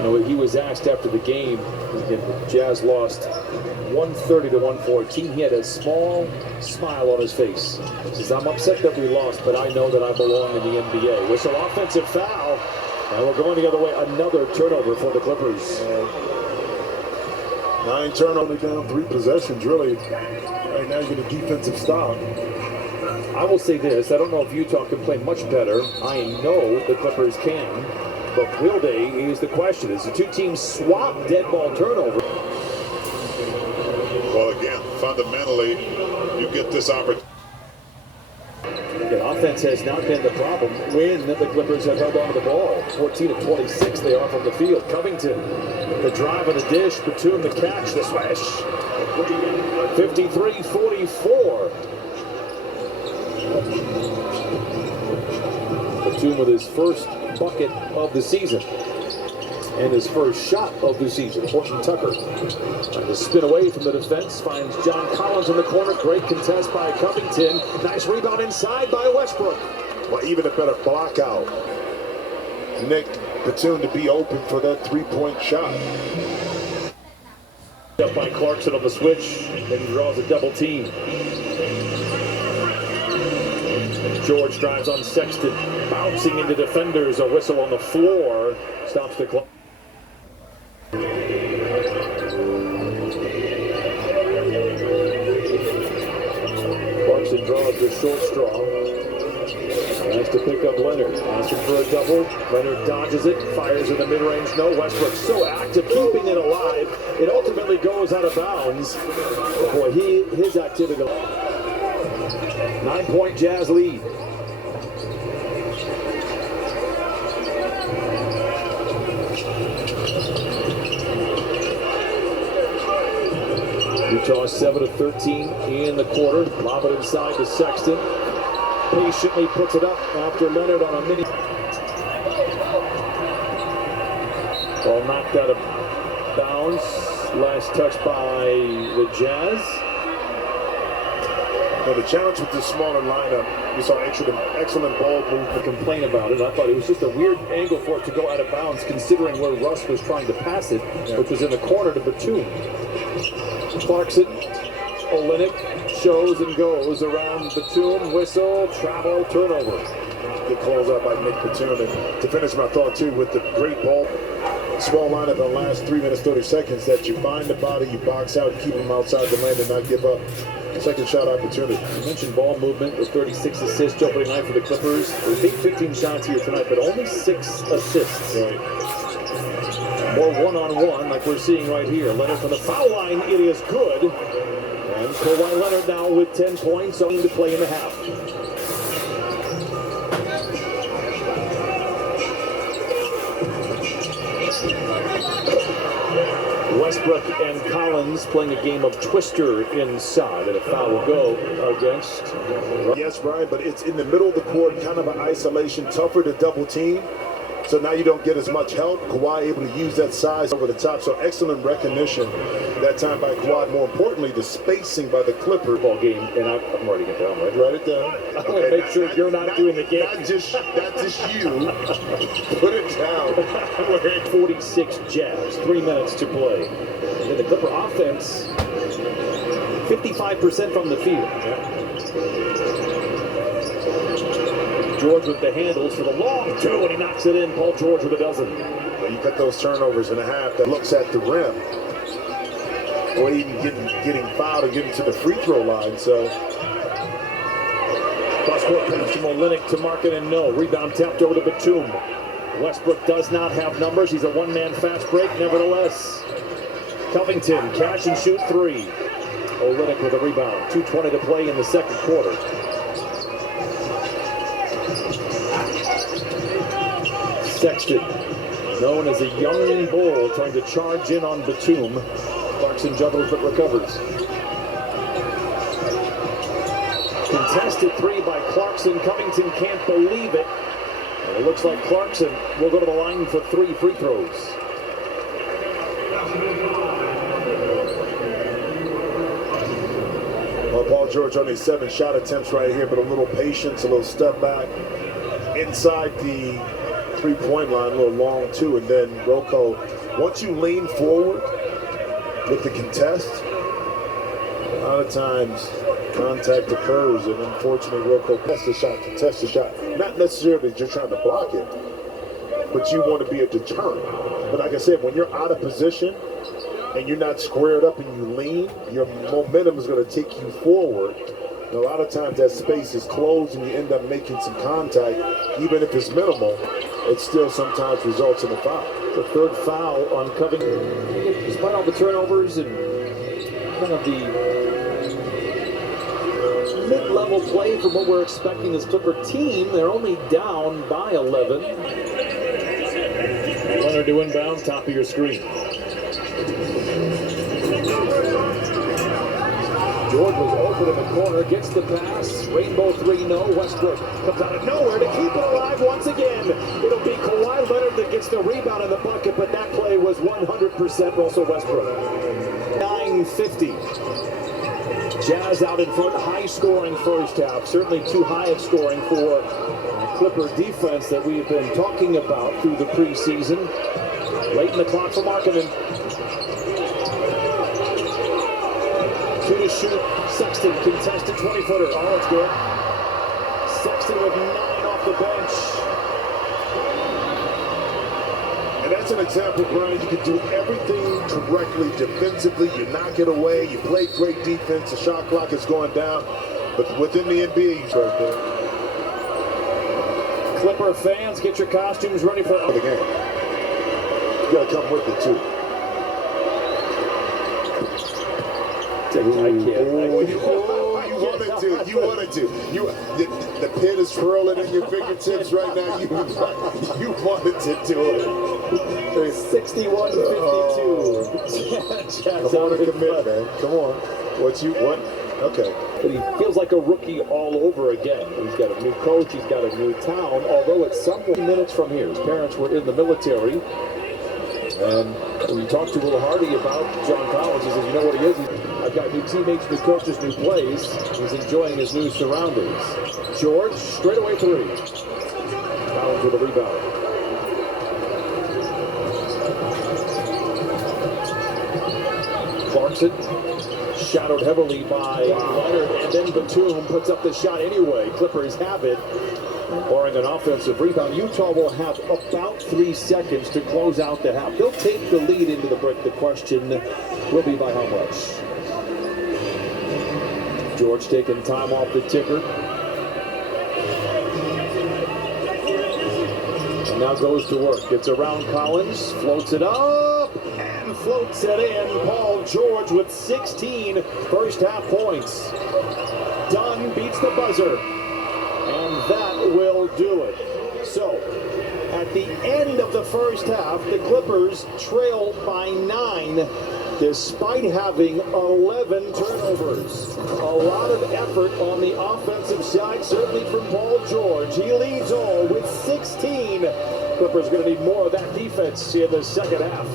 You know, he was asked after the game, and the Jazz lost 130 to 114. He had a small smile on his face. He says, "I'm upset that we lost, but I know that I belong in the NBA." Whistle, offensive foul, and we're going the other way. Another turnover for the Clippers. 9 turnovers, down 3 possessions, really. Right now, you get a defensive stop. I will say this, I don't know if Utah can play much better. I know the Clippers can, but will they is the question. As the two teams swap dead ball turnover. Well, again, fundamentally, you get this opportunity. The offense has not been the problem when the Clippers have held on to the ball. 14 of 26 they are from the field. Covington, the drive and the dish. Batum, the catch, the smash. 53-44. Batum with his first bucket of the season and his first shot of the season. Horton Tucker trying to spin away from the defense, finds John Collins in the corner. Great contest by Covington. Nice rebound inside by Westbrook. Well, even a better block out. Nick Batum to be open for that 3-point shot. Up by Clarkson on the switch, then he draws a double team. George drives on Sexton, bouncing into defenders. A whistle on the floor stops the clock. Clarkson draws the short straw. Has to pick up Leonard. Asking for a double. Leonard dodges it, fires in the mid-range. No, Westbrook so active, keeping it alive. It ultimately goes out of bounds. Boy, his activity. 9-point Jazz lead. Utah 7 of 13 in the quarter. Lob it inside to Sexton. Patiently puts it up after Leonard on a mini. Ball knocked out of bounds. Last touch by the Jazz. Well, the challenge with this smaller lineup, we saw excellent ball movement. To complain about it. I thought it was just a weird angle for it to go out of bounds, considering where Russ was trying to pass it, which was in the corner to Batum. Clarkson, Olynyk shows and goes around Batum, whistle, travel, turnover. Good closeout by Nick Batum. And to finish my thought, too, with the great ball, small lineup in the last 3 minutes, 30 seconds, that you find the body, you box out, keep them outside the lane, and not give up second shot opportunity. You mentioned ball movement with 36 assists opening night for the Clippers. They beat 15 shots here tonight, but only 6 assists. Right. More one-on-one like we're seeing right here. Leonard from the foul line, it is good. And Kawhi Leonard now with 10 points on to play in the half. Westbrook and Collins playing a game of Twister inside, and a foul will go against. Yes, Brian, but it's in the middle of the court, kind of an isolation, tougher to double team. So now you don't get as much help. Kawhi able to use that size over the top. So excellent recognition that time by Kawhi. More importantly, the spacing by the Clippers. Ball game, and I'm writing it down, right? Write it down. I want to make sure you're not doing the game. Not just you. Put it down. 46 Jazz, 3 minutes to play. And the Clipper offense, 55% from the field. George with the handles for the long two, and he knocks it in. Paul George with a dozen. Well, you got those turnovers in a half that looks at the rim. Or even getting fouled and getting to the free throw line. So cross-court pass from Olynyk to Markkanen, no. Rebound tapped over to Batum. Westbrook does not have numbers. He's a one-man fast break, nevertheless. Covington, catch and shoot three. Olynyk with a rebound. 2:20 to play in the second quarter. Sexton, known as a young bull, trying to charge in on Batum. Clarkson juggles but recovers. Contested three by Clarkson. Covington can't believe it. And it looks like Clarkson will go to the line for 3 free throws. Well, Paul George only 7 shot attempts right here, but a little patience, a little step back inside the 3-point line, a little long too. And then Rocco, once you lean forward with the contest, a lot of times contact occurs, and unfortunately Rocco contests the shot. Not necessarily just trying to block it, but you want to be a deterrent. But like I said, when you're out of position and you're not squared up and you lean, your momentum is going to take you forward. And a lot of times that space is closed and you end up making some contact. Even if it's minimal, it still sometimes results in a foul. The third foul on Covington. Despite all the turnovers and kind of the mid-level play from what we're expecting this Clipper team, they're only down by 11. Leonard to inbound, top of your screen. George was open in the corner, gets the pass. Rainbow 3, no. Westbrook comes out of nowhere to keep it alive once again. It'll be Kawhi Leonard that gets the rebound in the bucket, but that play was 100% Russell Westbrook. 9:50. Jazz out in front, high-scoring first half. Certainly too high of scoring for Clipper defense that we've been talking about through the preseason. Late in the clock for Markkanen. 2 to shoot. Sexton contested 20-footer. Oh, it's good. Sexton with 9 off the bench. And that's an example, Brian. You can do everything correctly defensively. You knock it away. You play great defense. The shot clock is going down. But within the NBA, he's right there. Clipper fans, get your costumes ready for The game. You got to come with it, too. I can't. You wanted to. The pin is swirling in your fingertips right now. You wanted to do it. 61-52. Come on and commit, man. Come on. What? Okay. But he feels like a rookie all over again. He's got a new coach. He's got a new town. Although it's some minutes from here. His parents were in the military. And we talked to Will Hardy about John Collins. He says, you know what he is? I've got new teammates, new coaches, new plays. He's enjoying his new surroundings. George, straight away 3. Collins with a rebound. Clarkson, shadowed heavily by Leonard, and then Batum puts up the shot anyway. Clippers have it. Barring an offensive rebound, Utah will have about 3 seconds to close out the half. They'll take the lead into the break. The question will be by how much. George taking time off the ticker. And now goes to work. Gets around Collins, floats it up, and floats it in. Paul George with 16 first half points. Dunn beats the buzzer. And that will do it. So, at the end of the first half, the Clippers trail by 9, despite having 11 turnovers. A lot of effort on the offensive side, certainly from Paul George. He leads all with 16. Clippers going to need more of that defense in the second half.